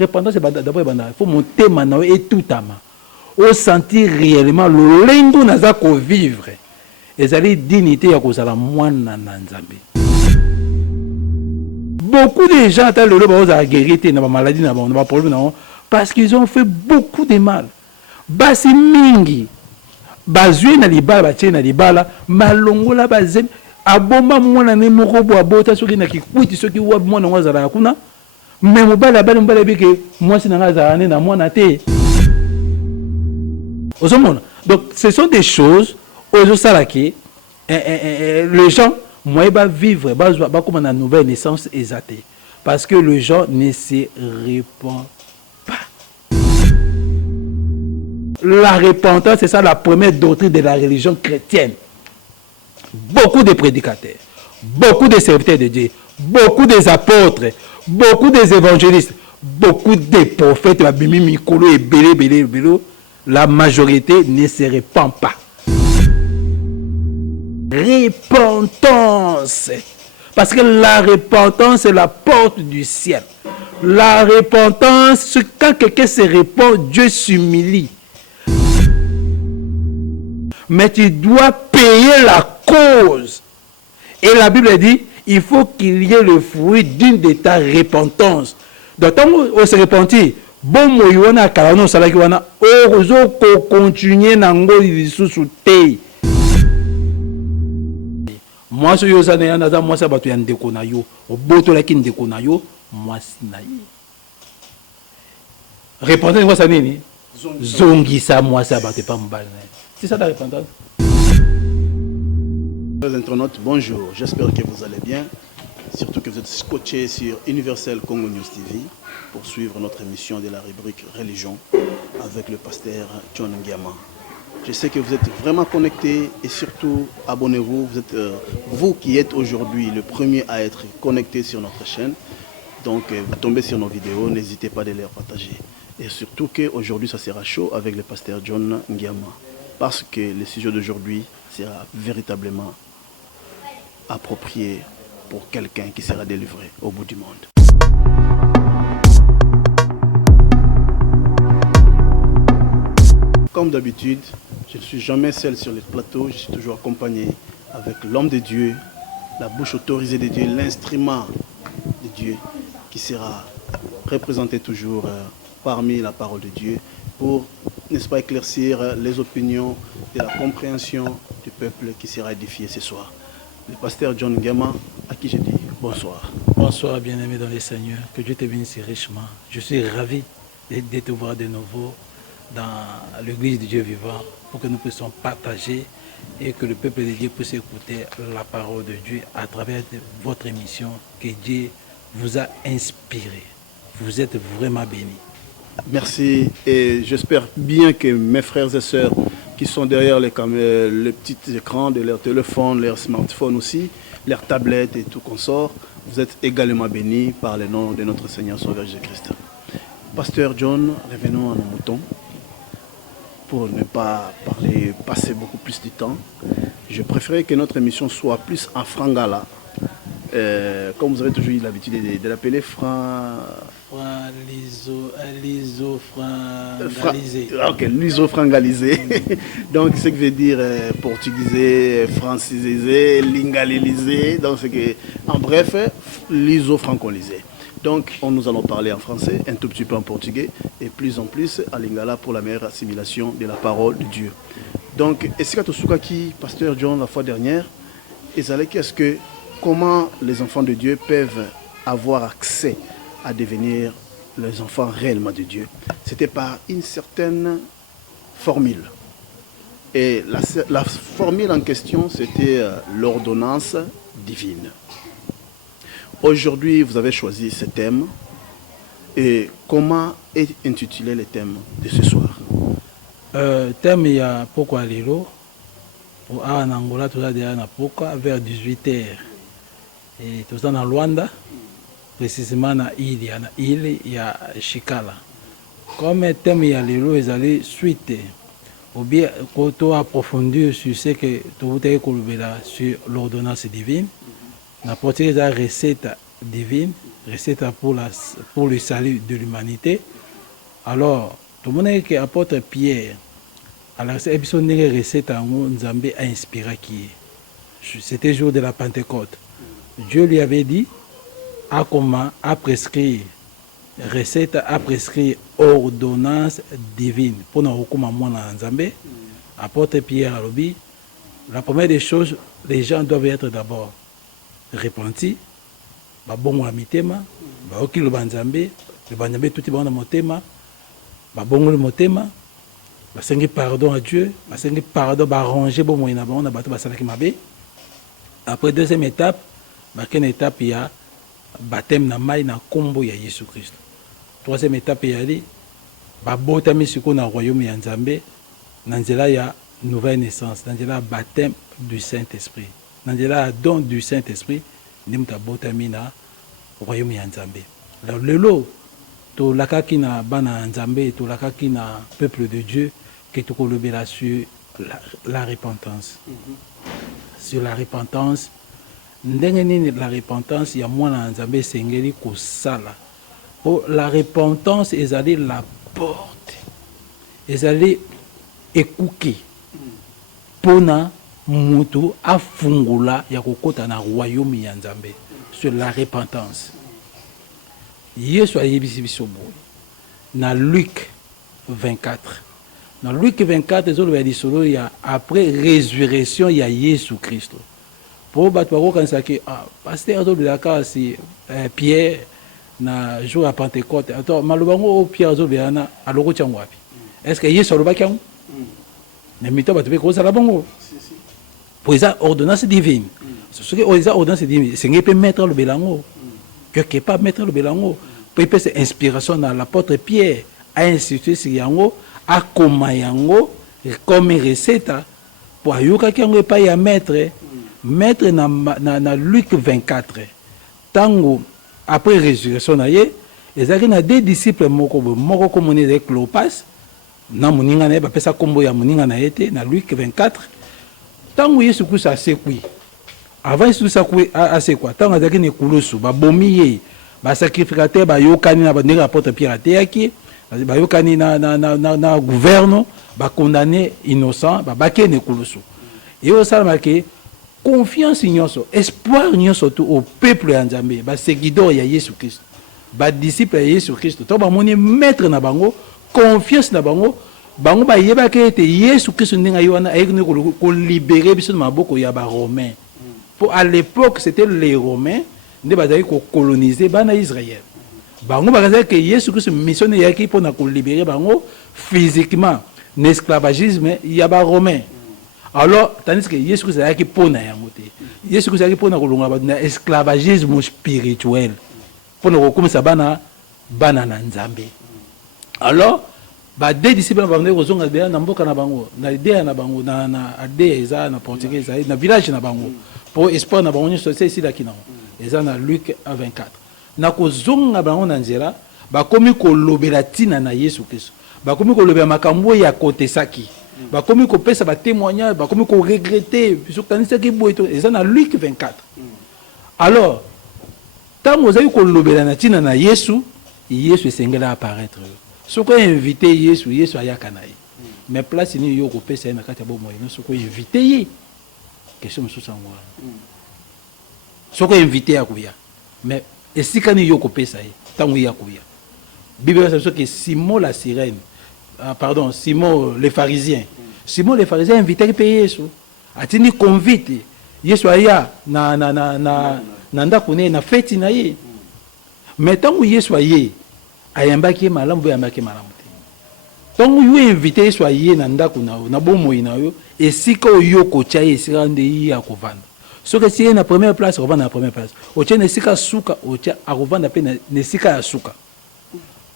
Repentance, d'abord, il faut monter maintenant et tout ama. Au sentir réellement le lingo naza ko vivre. Et aller dignité ya ko sala mwana na Nzambe. Beaucoup de gens attendent le lobo za guérité na maladie na ba problème na parce qu'ils ont fait beaucoup de mal. Basi mingi bazui na libala batie na libala malongola bazem abomba mwana ne moko bo abota soki na kikwiti soki wa mwana ngazala kuna mais mobala bali mbala bike mwasi na ngazala ne na mwana te. Donc ce sont des choses aux salaki les gens moi va vivre ba comme une nouvelle naissance exacte parce que le gens ne se répand pas. La repentance, c'est ça la première doctrine de la religion chrétienne. Beaucoup de prédicateurs, beaucoup de serviteurs de Dieu, beaucoup des apôtres, beaucoup des évangélistes, beaucoup de prophètes, la majorité ne se répand pas. Repentance. Parce que la repentance est la porte du ciel. La repentance, quand quelqu'un se répand, Dieu s'humilie. Mais tu dois payer la cause. Et la Bible dit, il faut qu'il y ait le fruit d'une de ta repentance. Donc, quand on se repentit, bon moyona kalano salaki wana ozo ko continuer nango lisusu te. Moi so yo sana yana za moi sa batu ya ndeko na yo, oboto la ki ndeko na yo, moi na ye. Repentance quoi ça nini? Zongisa moi sa batu pas mbala. C'est ça la repentance. Chers internautes, bonjour, j'espère que vous allez bien, surtout que vous êtes scotchés sur Universel Congo News TV pour suivre notre émission de la rubrique Religion avec le pasteur John Ngiama. Je sais que vous êtes vraiment connectés et surtout abonnez-vous, vous êtes vous qui êtes aujourd'hui le premier à être connecté sur notre chaîne, donc vous tombez sur nos vidéos, n'hésitez pas de les partager. Et surtout qu'aujourd'hui ça sera chaud avec le pasteur John Ngiama parce que le sujet d'aujourd'hui sera véritablement approprié pour quelqu'un qui sera délivré au bout du monde. Comme d'habitude, je ne suis jamais seul sur le plateau, je suis toujours accompagné avec l'homme de Dieu, la bouche autorisée de Dieu, l'instrument de Dieu qui sera représenté toujours parmi la parole de Dieu pour, n'est-ce pas, éclaircir les opinions et la compréhension du peuple qui sera édifié ce soir. Le pasteur John Ngiama, à qui je dis bonsoir. Bonsoir, bien-aimé dans les Seigneurs. Que Dieu te bénisse richement. Je suis ravi de te voir de nouveau dans l'église de Dieu vivant pour que nous puissions partager et que le peuple de Dieu puisse écouter la parole de Dieu à travers votre émission que Dieu vous a inspiré. Vous êtes vraiment bénis. Merci et j'espère bien que mes frères et sœurs qui sont derrière les petits écrans de leur téléphone, leur smartphone aussi, leurs tablettes et tout consort, vous êtes également bénis par le nom de notre Seigneur Sauveur Jésus-Christ. Pasteur John, revenons à nos moutons. Pour ne pas passer beaucoup plus de temps, je préférais que notre émission soit plus en frangala. Comme vous avez toujours eu l'habitude de l'appeler l'isofrangalisé. Donc ce qui veut dire portugisé, francisé, lingalisé. Donc c'est que, en bref, l'isofrancolisé. Donc nous allons parler en français, un tout petit peu en portugais et plus en plus à lingala pour la meilleure assimilation de la parole de Dieu. Donc, est-ce que pasteur John la fois dernière, est-ce que comment les enfants de Dieu peuvent avoir accès à devenir les enfants réellement de Dieu? C'était par une certaine formule. Et la formule en question, c'était l'ordonnance divine. Aujourd'hui, vous avez choisi ce thème. Et comment est intitulé le thème de ce soir? Thème, il y a pourquoi Lilo. En Angola, tout ça, vers 18h. Et tout ça en Luanda, précisément dans l'île, il y a Chikala. Comme thème, il y a Lilo, ils allaient suite. Ou bien, quand on approfondir sur ce que tu as sur l'ordonnance divine, n'importe quelle recette divine, recette pour le salut de l'humanité. Alors, tout le monde que apôtre Pierre, alors c'est une recette à Nzambé a inspiré qui c'était le jour de la Pentecôte. Dieu lui avait dit, a prescrit recette, a prescrit ordonnance divine pour nous recommander à Nzambé. Apôtre Pierre a dit, la première des choses, les gens doivent être d'abord repentis. Bon la mitema, ok le banzambe tout est bon dans mon thème, bon le motema, sengi pardon à Dieu, sengi pardon arranger bon moyen bon na bato basala ki mabe. Après deuxième étape, quelle étape il y a baptême na mai na kombo ya Jésus Christ. Troisième étape il y a li botami siko na royaume ya Nzambe, na nzela ya nouvelle naissance, na nzela baptême du Saint-Esprit, na nzela don du Saint-Esprit. Nimta botami na royaume ya Nzambe. Lelo to lakaki na bana Nzambe, to lakaki na peuple de Dieu que to kolobela sur la repentance. Sur la repentance, ndenge nini la repentance ya mwana Nzambe sengeli ko sala. Pour la repentance ezali la porte. Ezali ekuki. Pona mutu afungula ya kokota na royaume ya Nzambe sur la repentance. Yesu ayebisi biso boye na Luc 24. Dans Luc 24 ezolo ya lisolo ya après résurrection ya Yesu Christ. Pour bato bakokanisa ke pasteur azolo ya kasi Pierre na jour ya Pentecôte. Attends malobango Pierre azolo ya na aloko tyango wapi? Est-ce que Yesu alobaki yango? Na mito bato be ko sala bongo. Pour ça, ordonnance divine. Ce qui est ordonnance divine, c'est qu'il peut mettre le bélango. Quelque part mettre le bélango. Pour qu'il peut inspiration dans l'apôtre Pierre a institué ce yango, a komayango, comme recette pour ayuka qui yango pas y mettre na Luc 24. Tango après résurrection na ye, les a des disciples moko comme avec Clopas, na muninga na ba pesa kombo ya muninga na été na Luc 24. Tango Yesu Christ asekui avant Yesu sakui asekwa tango azaki ne kulusu babomi ye ba sacrificateur ba yokani na bandeka apôtre Pierre ateyaki ba yokani na gouverne ba condamné innocent ba baké ne kulusu et au salmake confiance nyonso espoir nyonso tout au peuple ya Nzambe ba seguidor ya Yesu Christ ba disciple ya Yesu Christ to ba moni maître na bango confiance na bango bango ba yeba ke ete Yesu Christ ndinga yona ayekne ko libérer biso na maboko ya ba romain. Pour à l'époque c'était les romains nde bazali ko coloniser bana Israël. Bango ba que Yesu Christ mission yaki pour na ko libérer bango physiquement l'esclavagisme ya ba romain. Alors tandis que Yesu Christ yaki pour na yango te. Yesu Christ yaki pour na ko longa ba na esclavagisme spirituel. Pour na ko komisa bana na Nzambe. Alors ba des disciples bango kozonga bela na mboka na bango na idée na bango na ade eza na portugais eza na village na bango pour espoir na bango nyonso ici la kinao eza na Luc 24 na kozonga bango na nzela ba komi ko lobela tina na Yesu Kristo ba komi ko lobela makambo ya kotesaki ba komi ko pesa ba témoignage ba komi ko regretter biso kanisa ki boito eza na Luc 24 alors tant ozali ko lobela na tina na Yesu esengela apparaître. Ce qu'on a invité Yesu a yakanaï. Mais place ni yo ko pesa na kati ya bomo ino ce qu'on invité question mususu sango. Ce qu'on invité ya kuya. Mais esika ni yo ko pesa tango ya kuya. Bible ça que Simon la sirène. Simon le pharisien. Simon le pharisien invité payer Yesu. Atini convite Yesu aya na ndako ne na fête na ye. Mais tango Yesu aye ayambaki malamu yambaki malamu te tongo yo invité soyé na ndako na bomoi na yo esika oyo ko tia esika nde ya kovanda soki si na première place kovanda na première place o tia esika suka o tia akovanda pe na esika ya suka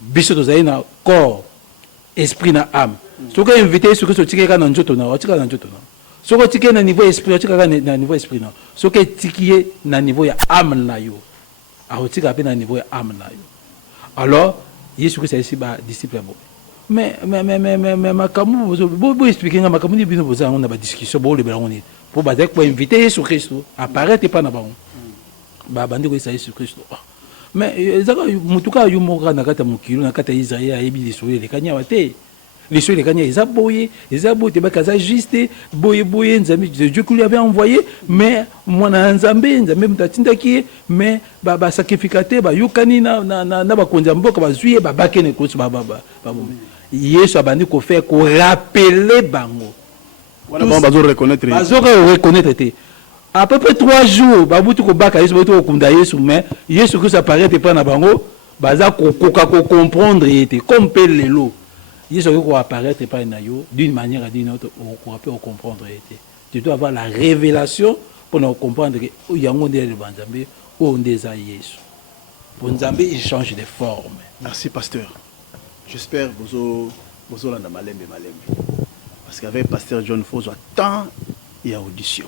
biso tozali na corps esprit na âme soki invité soki so tika na njoto na o tika na njoto na soki tika na niveau esprit o tika na niveau esprit na soki tikiye na niveau ya âme na yo a tika pe na niveau ya âme na yo. Alors, Yesu Christ ici ba disciple bo. Mais makamu bo expliquer nga makamu ni bino boza on a ba discussion bo le belangoni. Pour ba dek pour inviter Yesu Christ apparaître pas na ba. Ba bandi ko Yesu Christ. mais ezaka mutuka yo moka na kata mokilo na kata Israël ayebi lisolo le kanya wate lisolo le kanya eza boye te bakaza juste boye nzambe Dieu qui lui avait envoyé mais mwana nzambe mutatindaki mais ba sacrificateur ba yokani na ba konza mboka bazui ba bakene ko ba Yesu abandi ko faire ko rappeler bango voilà bon bazo reconnaître te à peu près 3 jours babutu ko baka Yesu babutu ko kunda Yesu mais Yesu Christ apparaît te prendre bango baza ko comprendre était comme pelelo Yesu ko apparaître pas na yo d'une manière à d'une autre on peut comprendre était tu dois avoir la révélation pour nous comprendre que yango ndé le banzambe o ndeza Yesu pour nzambe il change de forme. Merci pasteur. J'espère que vous allez malembe. Parce qu'avec pasteur John Fozo, tant il y a audition,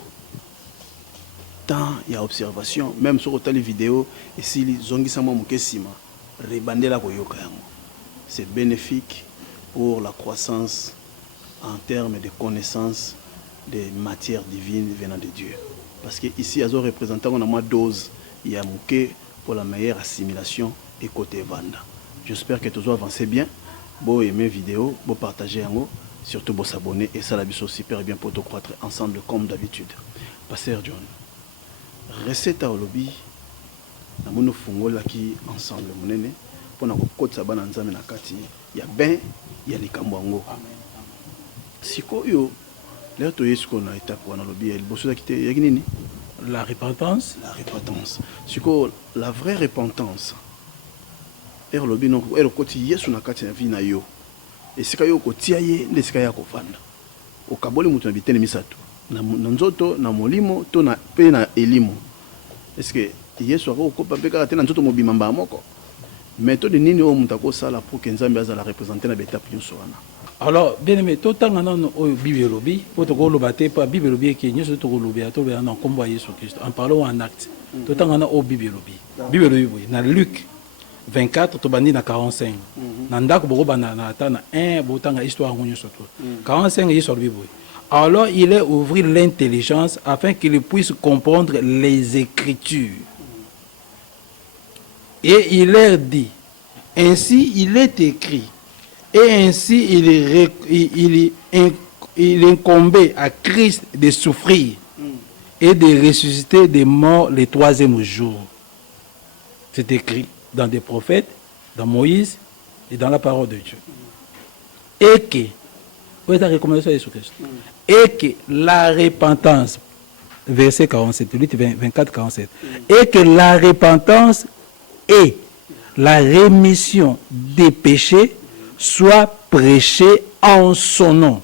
tant il y a observation, même sur les vidéos, et si les ongisama mukesima, rebande la koyoka yango. C'est bénéfique pour la croissance en termes de connaissances des matières divines venant de Dieu. Parce que ici, ils ont représenté une dose, il y a mouké pour la meilleure assimilation et côté vanda. J'espère que tous avancez bien. Vous aimez la vidéo, vous partagez en haut, surtout vous s'abonner et ça la vie super bien pour te croître ensemble comme d'habitude. Pasteur John, recette à lobby, na mono fungo la qui ensemble monene pour na kokotsa bana nzambe na kati ya ben ya likambo ngo. Siko yo là to yesko na étape wana lobby el bosso kité ya nini? La repentance. Siko la vraie repentance. Lobby non koti Yesu na kati na vie na yo esika yo kotia ye ndesika ya kofanda okaboli mutu na bitene misato na nzoto na molimo to na pe na elimo eske Yesu akokopa pe kaka te na nzoto mobima mba moko méthode nini o mutu akosala pour que nzambe azala représenter na betape nyonso wana. Alors bien aimé totanga non o Bible lobby poto ko lobate pa Bible lobby ke nyonso to ko lobby to be na kombo ya Yesu Christ en parlant en acte totanga na o Bible lobby na Luc 24 tobandi na 45 nandako boko bana na atana 1 botanga histoire ngonyo soto 45 Yesu lobby. Alors il est ouvrir l'intelligence afin qu'il puisse comprendre les Écritures. Et il leur dit, ainsi il est écrit, et ainsi il incombait à Christ de souffrir et de ressusciter des morts le 3e jour. C'est écrit dans des prophètes, dans Moïse et dans la parole de Dieu. Et que, où est la recommandation de Jésus-Christ? Et que la repentance, verset 47, 24, 47, et que la repentance et la rémission des péchés soit prêchée en son nom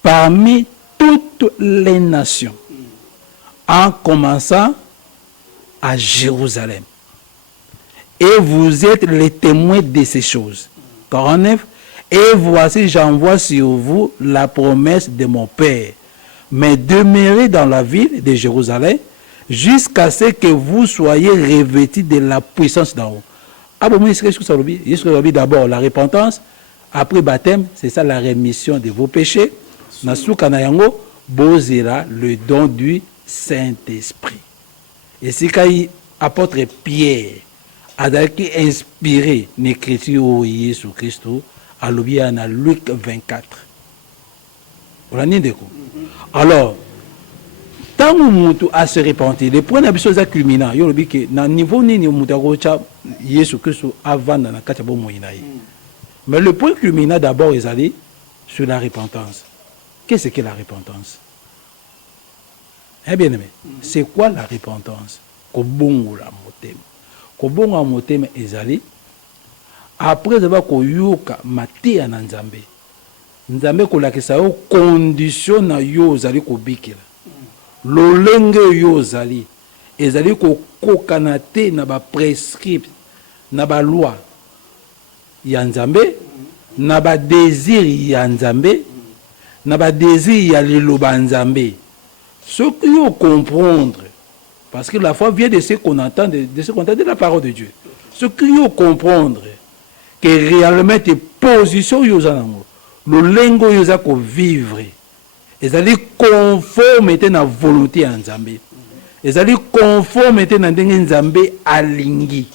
parmi toutes les nations, en commençant à Jérusalem. Et vous êtes les témoins de ces choses. 49. Et voici, j'envoie sur vous la promesse de mon Père. Mais demeurez dans la ville de Jérusalem jusqu'à ce que vous soyez revêtis de la puissance d'en haut. Ah bon, d'abord la repentance, après baptême, c'est ça la rémission de vos péchés. Nasuka na yango, bozera le don du Saint-Esprit. Et c'est quand apôtre Pierre a inspiré l'écriture au Jésus Christ, à l'objet à Luc 24. Alors, tant que nous a se repentir, le point de chose culminant, il y a que dans niveau ni Jésus Christ avant dans la katabo moïnaï. Mais le point culminant d'abord est allé sur la repentance. Qu'est-ce que la repentance? Eh bien aimé, c'est quoi la repentance? Kobongo la motema. Kobongo la motema est allé après avoir koyoka matia na nzambe. Nzambe kolakisa yo condition na yo zali kobikela. Lolenge yo zali ezali kokokana te na ba prescript na ba loi ya nzambe na ba désir ya nzambe na ba désir ya liloba nzambe. Ce que yo comprendre parce que la foi vient de ce qu'on entend de ce qu'on entend de la parole de Dieu. Ce que yo comprendre que réellement tes positions yo zanango le lengo yo za ko vivre ezali conforme te na volonté ya nzambe ezali conforme te na ndenge nzambe alingi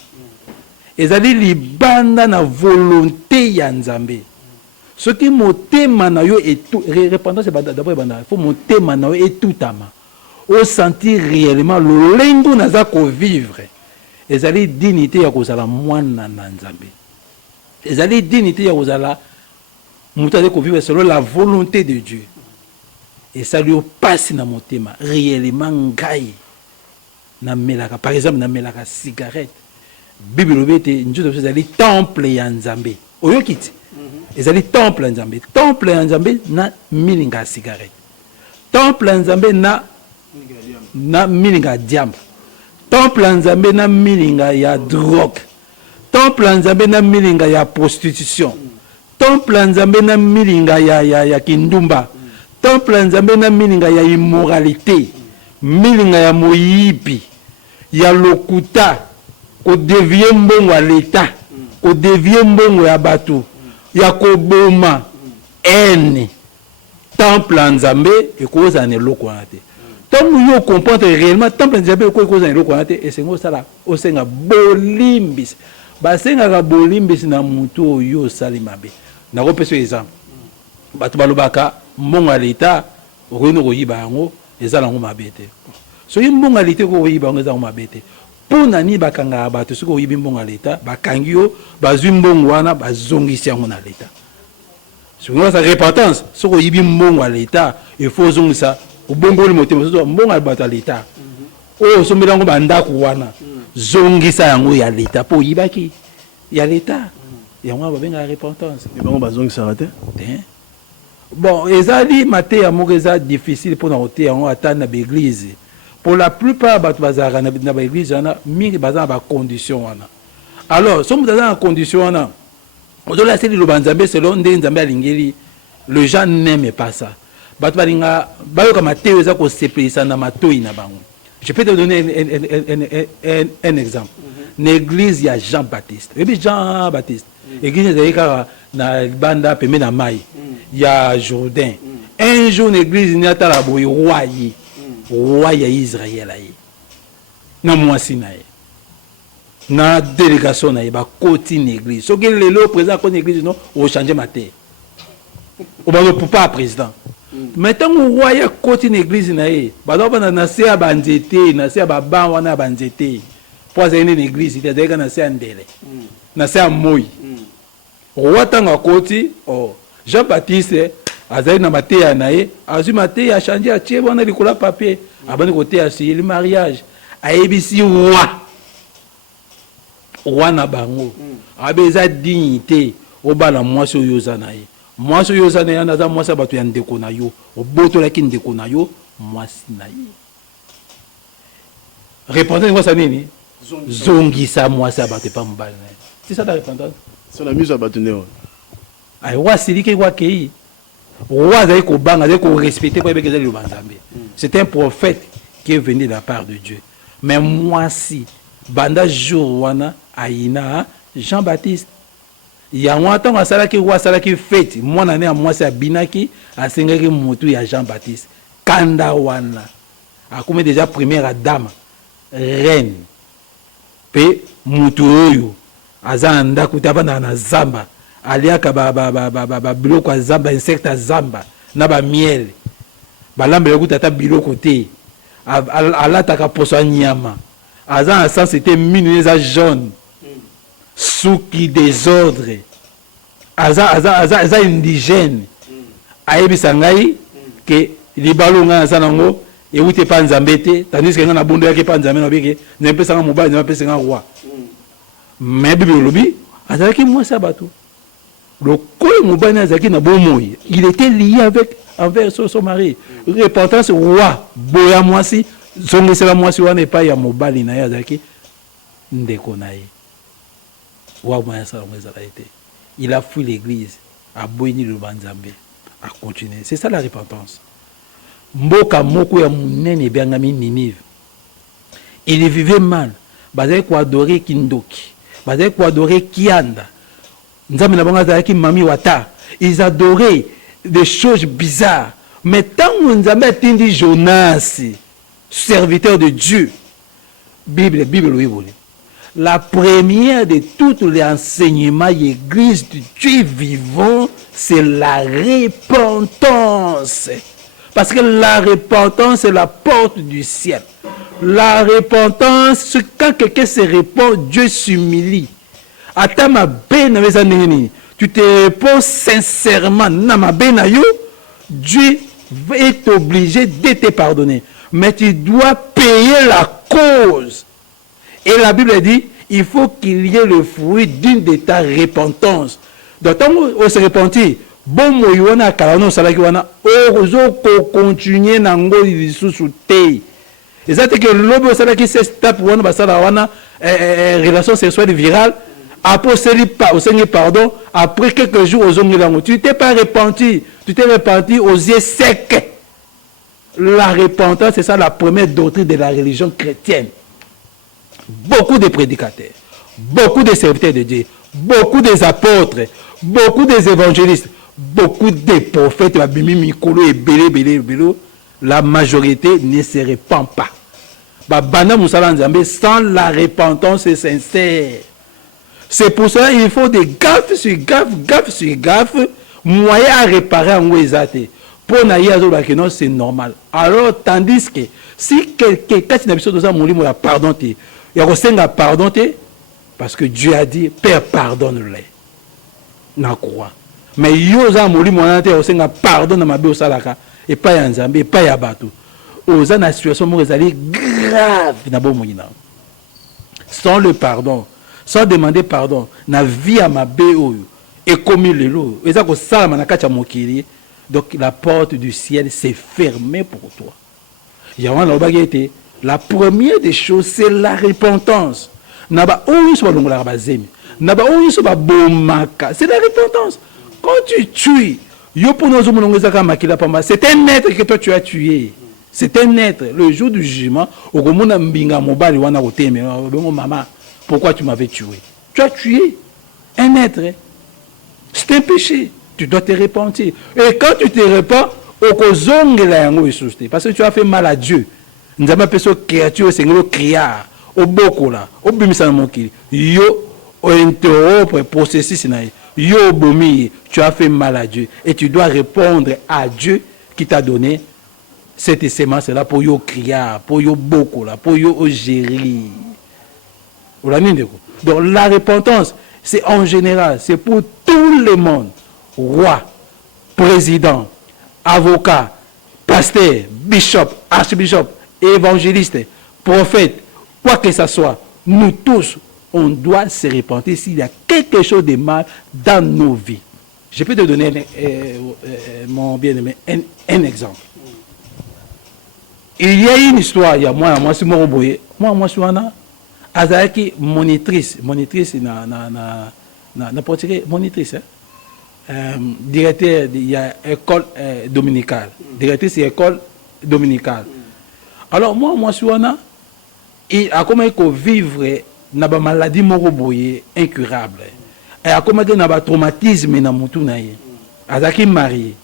ezali libanda na volonté ya nzambe soki motema na yo repentance d'abord banda faut motema na yo etutama o sentir réellement lolengo naza ko vivre ezali dignité ya kozala mwana na nzambe ezali dignité ya kozala mutu azali ko vivre selon la volonté de Dieu et ça lui passe na motema réellement ngai na melaka par exemple na melaka cigarette Bible lobete njoto ezali temple ya nzambe oyokiti ezali temple ya nzambe temple ya nzambe na milinga cigarette temple ya nzambe na milinga diamba temple ya nzambe na milinga ya drogue temple ya nzambe na milinga ya prostitution temple ya nzambe na milinga ya kindumba temple ya nzambe na milinga ya immoralité milinga ya moyibi ya lokuta ko devient mbongo ya l'État ko devient mbongo ya bato ya koboma ene temple ya nzambe ekozala na eloko wana te ntango yo comprendre réellement temple ya nzambe ekozala na eloko wana te esengo osala osenga bolimbisi basengaka bolimbisi na mutu oyo osali mabe nakopesa exemple bato balobaka mbongo ya l'État okoyini koyiba yango ezala yango mabe te soki mbongo ya l'État koyiba yango ezala yango mabe te mpo nani bakangaka bato soki oyibi mbongo ya l'État bakangi yo bazwi mbongo wana bazongisi yango na l'État soki oza repentance soki oyibi mbongo ya l'État ifo ozongisa obongoli motema soki mbongo ya bato ya l'État oyo osombeli yango bandako wana zongisa yango ya l'État mpo oyibaki ya l'État yango wana babengaka repentance bango bazongisaka te bon ezali mateya moko eza difficile mpona koteya yango ata na baeglise pour la plupart bato bazalaka na baeglise wana mingi baza na bacondition wana alors so moto aza na condition wana ozola aseli liloba nzambe selon ndenge nzambe alingeli le gens n'aime pas ça bato balinga bayoka mateyo eza kosepelisa na matoi na bango. Je peux te donner un exemple. L'église, il y a Jean-Baptiste. Et puis Jean-Baptiste. L'église, il y a na banda pemé na mai. Il y a Jourdain. Un jour, l'église, il y a la boy roi. Roi ya Israël. Na mwasi na ye. Na délégation na ye ba koti l'église. So que le président de l'église non, au changer maté. Au ba le pas président. Maintenant o roi ya koti l'église na ye. Ba do ba na se ba nzete, na se ba ba wana ba nzete. Po za une église, il y a na se andele. Na se amoyi. Roi tanga koti, oh Jean-Baptiste azali na mateya na ye, azui mateya changer atie wana likola papier, abandi kote ya si le mariage. Ayebisi roi. Roi na bango. Abeza dignité obala mwasi oyo za na ye. Mwasi oyo za na ye naza mwasi bato ya ndeko na yo. Oboto laki ndeko na yo, mwasi na ye. Répondez moi ça nini? Zongisa mwasi bato pa mbala na ye. C'est ça la repentance. C'est la mise à bâtonner. Ay wa silike kwa kei. Roi zali ko banga, zali ko respecter kwa beke zali lo banzambe. C'est un prophète qui est venu de la part de Dieu. Mais moi si banda jour wana aina Jean-Baptiste ya mwata ngasala ki roi sala ki fête mwana ne moi si abinaki asengaki mutu ya Jean-Baptiste kanda wana akome déjà première dame reine pe mutu oyo azanda kutabana na zamba aliaka ba biloko zamba insecte zamba na ba miel balambela kutata biloko te alataka poso nyama aza sens c'était mine za jaune souki désordre aza indigène ayebisa ngai ke libalo nga za nango ewute pa nzambe te tandis que nga na bondo yake pa nzambe na beke na pesa nga mobali na pesa nga roi mais bible lobi azalaki mwasi bato le col mobali azalaki na bomoi il était lié avec envers son mari repentance roi boya mwasi zongisela mwasi wana epai ya mobali na ye azalaki ndeko na ye wa mwaya sala mwezala ete il a fui l'église a boyini le banzambe a continué. C'est ça la repentance. Mboka moko ya munene biangami Ninive. Il vivait mal. Bazai ko adorer Kindoki. Bazai ko adorer Kianda. Nzambe na banga zaki mami wata. Ils adoraient des choses bizarres. Mais tant Nzambe atindi Jonas, serviteur de Dieu. Bible, oui. La première de tous les enseignements de l'Église du Dieu vivant, c'est la repentance. Parce que la repentance est la porte du ciel. La repentance, quand quelqu'un se repent, Dieu s'humilie. Attends ma benne, tu te reposes sincèrement, Dieu est obligé de te pardonner. Mais tu dois payer la cause. Et la Bible dit, il faut qu'il y ait le fruit d'une de ta repentance. Donc, tant qu'on se repentit, bon, moyona kalano salakiwana, ozo ko continuer nango lisusu te. Et ça, c'est que l'homme salaki se tape wana basala wana relation sexuelle virale. Après, au Seigneur pardon, après quelques jours, tu t'es pas repenti, tu t'es repenti aux yeux secs. La repentance, c'est ça la première doctrine de la religion chrétienne. Beaucoup de prédicateurs, beaucoup de serviteurs de Dieu, beaucoup des apôtres, beaucoup des évangélistes, beaucoup de prophètes, la majorité ne se répand pas. Sans la repentance sincère. C'est pour cela qu'il faut des gaffes sur gaffes, moyens à réparer en Ouézate. Pour naïa c'est normal. Alors, tandis que si quelqu'un, quand il a pardonné, il y a pardonné, parce que Dieu a dit, Père, pardonne-les. Na croix. Mais yoza moli monate osenga pardon na mabe osalaka et pas ya nzambe et pas ya bato. Oza na situation mo ezali grave na bo moyina. Sans le pardon, sans demander pardon, na vie à mabe oyo et comme lelo, eza ko sala manaka cha mokili. Donc la porte du ciel s'est fermée pour toi. Yawan la bagete, la première des choses c'est la repentance. Naba oyo so longola bazemi. Naba oyo so ba bomaka, c'est la repentance. Quand tu tues, c'est un être que toi tu as tué. C'est un être. Le jour du jugement, maman, pourquoi tu m'avais tué? Tu as tué un être. C'est un péché. Tu dois te repentir. Et quand tu te repens, parce que tu as fait mal à Dieu. Nous avons appelé ça créature, c'est un criard. Au bokola, au bimisa monkili. Yo, interrompre processus. Yo bomi, tu as fait mal à Dieu et tu dois répondre à Dieu qui t'a donné cette sémence-là pour yo crier, pour yo beaucoup là, pour yo gérer. Donc la repentance, c'est en général, c'est pour tout le monde, roi, président, avocat, pasteur, bishop, archbishop, évangéliste, prophète, quoi que ce soit, nous tous. On doit se repentir s'il y a quelque chose de mal dans nos vies. Je peux te donner mon bien-aimé un exemple. Il y a une histoire, il y a moi c'est moi je suis Azaki monitrice na portier monitrice directeur il y a école dominicale, directrice de école dominicale. Alors moi je suis et à comment il faut vivre na ba maladie moko boye incurable et a comment na ba traumatisme na mutu na ye azaki marié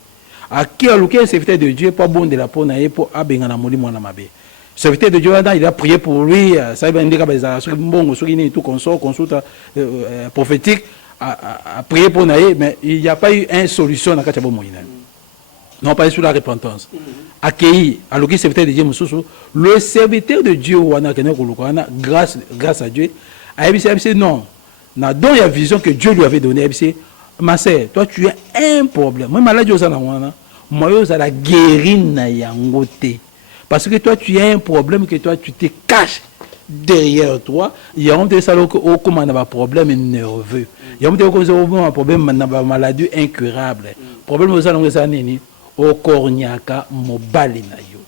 a qui a loqué serviteur de Dieu pas bon de la peau na ye pour abenga na molimo na mabe serviteur de Dieu il a prié pour lui ça va indiquer ba sur bon sur ni tout consulte prophétique a prié pour na ye mais il n'y a pas eu une solution na kacha bo moyina non pas sur la repentance accueilli à l'occasion serviteur de Dieu Moussou le serviteur de Dieu grâce à Dieu a dit non na don la vision que Dieu lui avait donné ma sœur toi tu as un problème moi maladie aux wana moi aux la guérir na yangote parce que toi tu as un problème que toi tu te caches derrière toi il y a un comment on a un problème nerveux il y a un problème na maladie incurable problème aux nini au corniaka mobali na yo.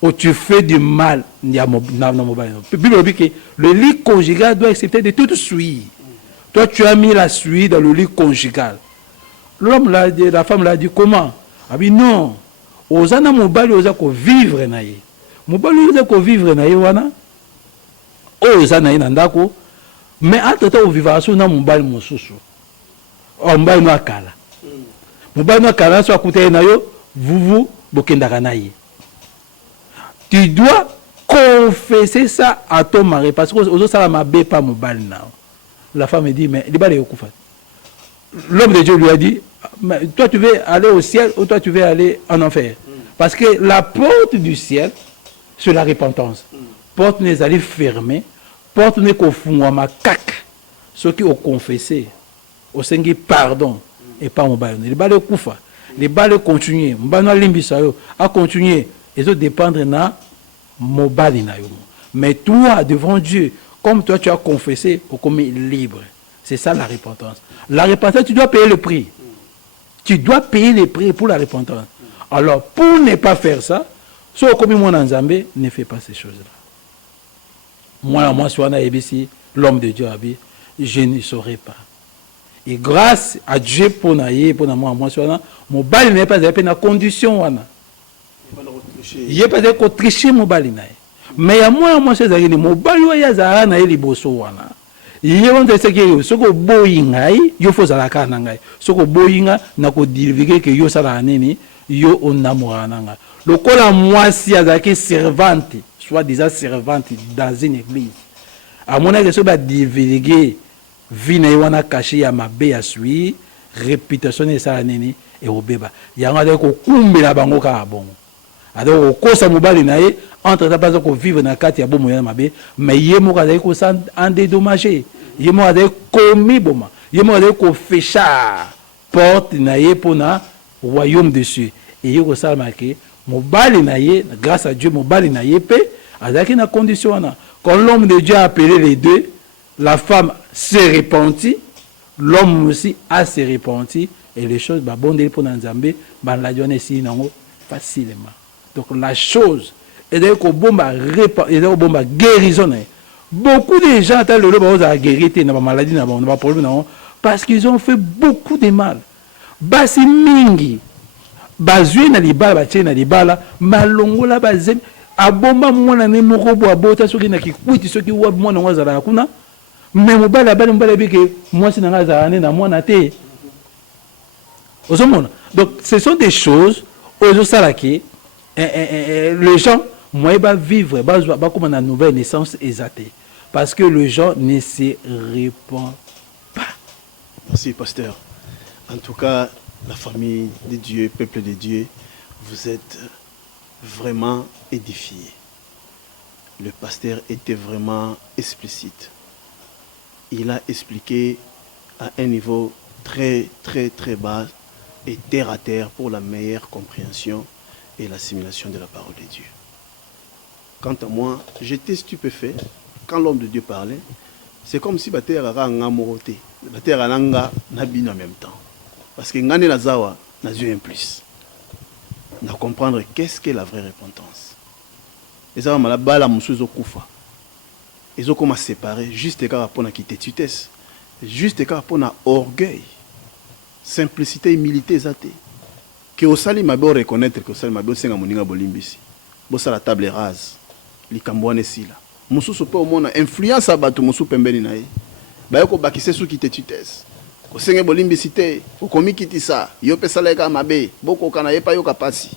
Ou tu fais du mal na mobali. Bible dit que le lit conjugal doit accepter de toute suie. Toi tu as mis la suie dans le lit conjugal. L'homme l'a dit, la femme l'a dit comment? Ah oui non. Ozana mobali oza ko vivre na ye. Mobali oza ko vivre na ye wana. Ozana ye ndako. Mais entre-temps au vivation na mobali mosusu. Mobali no akala. Mobali no kala so akutana na yo vuvu bokendaka na ye tu dois confesser ça à ton mari parce que aux ça m'a pas mobile now. La femme dit mais l'homme de Dieu lui a dit toi tu veux aller au ciel ou toi tu veux aller en enfer parce que la porte du ciel c'est la repentance. Porte n'est allée fermer, porte n'est qu'au fond ma cac ceux qui ont confessé au Seigneur pardon et pas mobile. Les balles koufa, les balles continuer, mbano limbisayo à continuer et ça dépendre na mobile na yo. Mais toi devant Dieu comme toi tu as confessé au comme libre. C'est ça la repentance. La repentance, tu dois payer le prix. Tu dois payer le prix pour la repentance. Alors, pour ne pas faire ça, si comme moi en Zambie, ne fais pas ces choses-là. Moi, si on a ici, l'homme de Dieu a dit, je ne saurais pas. Et grâce à Dieu pour moi, si on a, mon bali n'est pas dans condition. Il n'y a pas de tricher mon bali. Mais à moi, c'est ça, mon bali, il y a ça, il y a les bossos. Il y a des gens qui sont boyinga, yo faut la kananga. Soko boyinga na ko divulguer que yo sala nini, yo onamorananga. Le kola moi si azaki servante, soit déjà servante dans une église. À mon avis, ça va divulguer vina wana caché ya mabe ya sui, réputation et sala nini et obeba. Yanga de ko kumbela bango ka bongo. Alors ko sa mobali nae entre ta pas ko vivre na kati ya bomo ya mabe mais yemo ka ko san en dédommager yemo ka commis boma yemo ka ko fechar porte nae pona royaume de Dieu et yeko sa marqué mobali nae grâce à Dieu mobali nae pe azaki na condition na quand l'homme de Dieu a appelé les deux la femme s'est repentie l'homme aussi a se repenti et les choses ba bondé pour Nzambe ba la donner si nango facilement. Donc la chose est que bomba guérison. Beaucoup de gens ont guéri dans maladie, dans ma problème, parce qu'ils ont fait beaucoup de mal. Basi mingi, bazui na libala, batie na libala, malongola bazem, abomba mwana ne moko bo abota soki na kikwiti soki wa mwana wazala kuna, mais mobala bale mbala bike moi si na ngazana na mwana te. Donc ce sont des choses aux salaki. Les gens, moi, ils vont vivre, ils vont comme une nouvelle naissance exaltée. Parce que le gens ne se répand pas. Merci, pasteur. En tout cas, la famille de Dieu, peuple de Dieu, vous êtes vraiment édifiés. Le pasteur était vraiment explicite. Il a expliqué à un niveau très, très, très bas et terre à terre pour la meilleure compréhension et l'assimilation de la parole de Dieu. Quant à moi, j'étais stupéfait. Quand l'homme de Dieu parlait, c'est comme si la terre avait un moroté. La terre a un nabine en même temps. Parce que ngane la zawa n'a eu un plus. N'a comprendre qu'est-ce qu'est la vraie repentance. Les zawa malaba la musuzo kufa. Ils ont commencé à séparer juste car pour na quitter tutesse. Juste car pour na orgueil. Simplicité, humilité, zate. Que au sali mabo reconnaître que au sali mabo senga moninga bolimbisi bossa la table rase likambwane sila mususu pe au mona influence abatu musu pembeni nae ba yoko bakise su kite tutesse ko senga bolimbisi te ko komi kitisa yo pesa la ka mabe boko kana yepa yo kapasi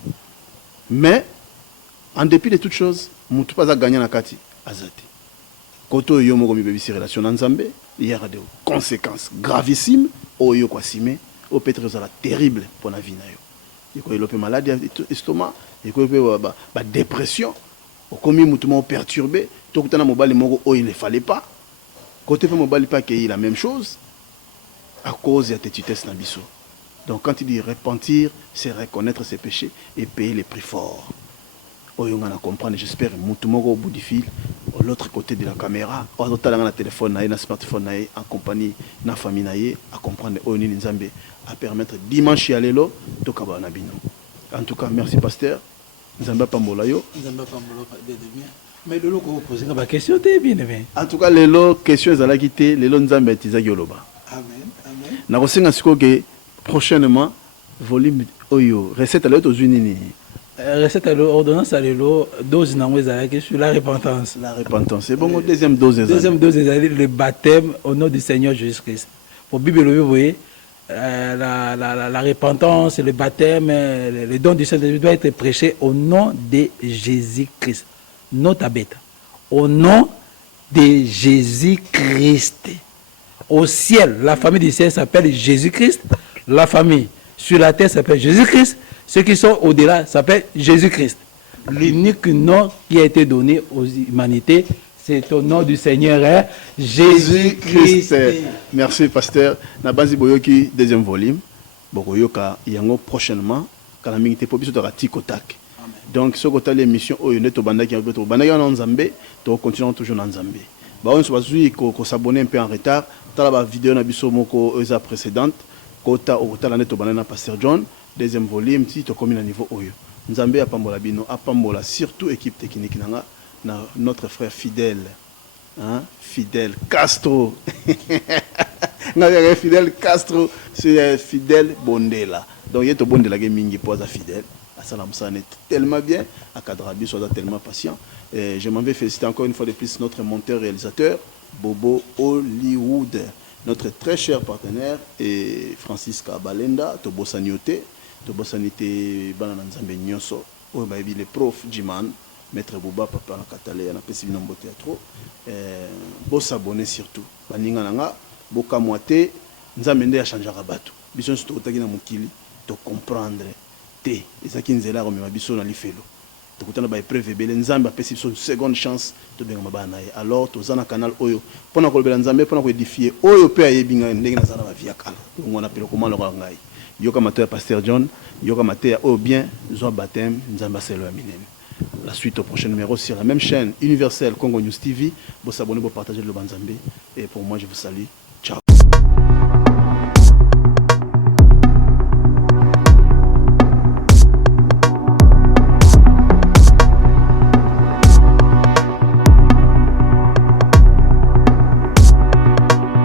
mais en dépit de toutes choses mutu pas a gagner na kati azati koto yo moko mi bebisi relation na Nzambe il y a des conséquences gravissimes o yo kwa sime o peut-être ça la terrible pour la vie na yo. Il y a une maladie d'estomac, il y a une dépression, comme il est perturbé, tout le temps il ne fallait pas. Côté de mobile pas qu'il y a la même chose à cause de la tétitesse nabiso. Donc quand il dit repentir, c'est reconnaître ses péchés et payer les prix forts. On a comprendre, j'espère, au bout du fil, de l'autre côté de la caméra, on a un téléphone, un smartphone, en compagnie, de la famille, à comprendre Nzambe, à permettre dimanche à l'élo, de Kabanabino. En tout cas, merci pasteur. Nzamba Pambolayo. Nzamba Pambolayo, mais le lot que vous posez, la question est bien. En tout cas, les lots, questions à la quitter, les lots Nzamba Tizagi Oloba. Amen. Amen. N'a que prochainement, volume Oyo, recette à l'États-Unis. Recette à l'ordonnance à l'élo, dose sur la repentance. La repentance. C'est bon, deuxième dose. Deuxième dose, le baptême au nom du Seigneur Jésus-Christ. Pour Bible, vous voyez, la repentance, le baptême, le don du Saint-Esprit doit être prêché au nom de Jésus-Christ. Nota beta. Au nom de Jésus-Christ. Au ciel, la famille du ciel s'appelle Jésus-Christ. La famille sur la terre s'appelle Jésus-Christ. Ceux qui sont au-delà s'appellent Jésus-Christ. L'unique nom qui a été donné aux humanités, c'est au nom du Seigneur hein? Jésus-Christ. Merci, pasteur. Nabanzi Boyoki, deuxième volume. Boyoka yango prochainement. Quand la minute pour biso de Tikotak. Donc, ce côté l'émission, oh, il y a des bandes qui ont bandes en Zambé, donc continuons toujours en Zambé. Bah, on se s'abonner un peu en retard. Dans la vidéo na biso moko précédente, kota au kota la neto banana pasteur John, deuxième volume, si tu commis à niveau oyo. Nzambé a pambola bino, a pambola surtout équipe technique nanga, na notre frère fidèle, hein, Fidel Castro. Fidel Castro, c'est Fidel Bondela. Donc il y a tout Bondela qui mingi posa fidèle. Salam San est tellement bien, Akadrabi soit tellement patient. Et je m'en vais féliciter encore une fois de plus notre monteur-réalisateur, Bobo Hollywood, notre très cher partenaire, et Francis Kabalenda, Tobo Saniote, Banana Nzambe Nyoso, les profs Jiman, Maître Boba, Papa Katale, on a passé une beauté à trop. Beau s'abonner surtout. Baningananga, Beau Kamoate, Nzamende a changé à Batou. Bison surtout Tagina Mukili, de comprendre. Té, les qui nous là comme biso na lifelo. To kutana ba épreuve belé nzambe a pesi une seconde chance to benga mabana ye. Alors to zana canal oyo pona ko bela nzambe pona ko édifier oyo pe ayebinga ndenge na zana ba via kala. On appelle comment le ngai. Yoka mateur pasteur John, yoka mateur oh bien zo baptême nzamba selo ya minene. La suite au prochain numéro sur la même chaîne universelle Congo News TV. Vous s'abonnez, vous partagez le Banzambé et pour moi je vous salue.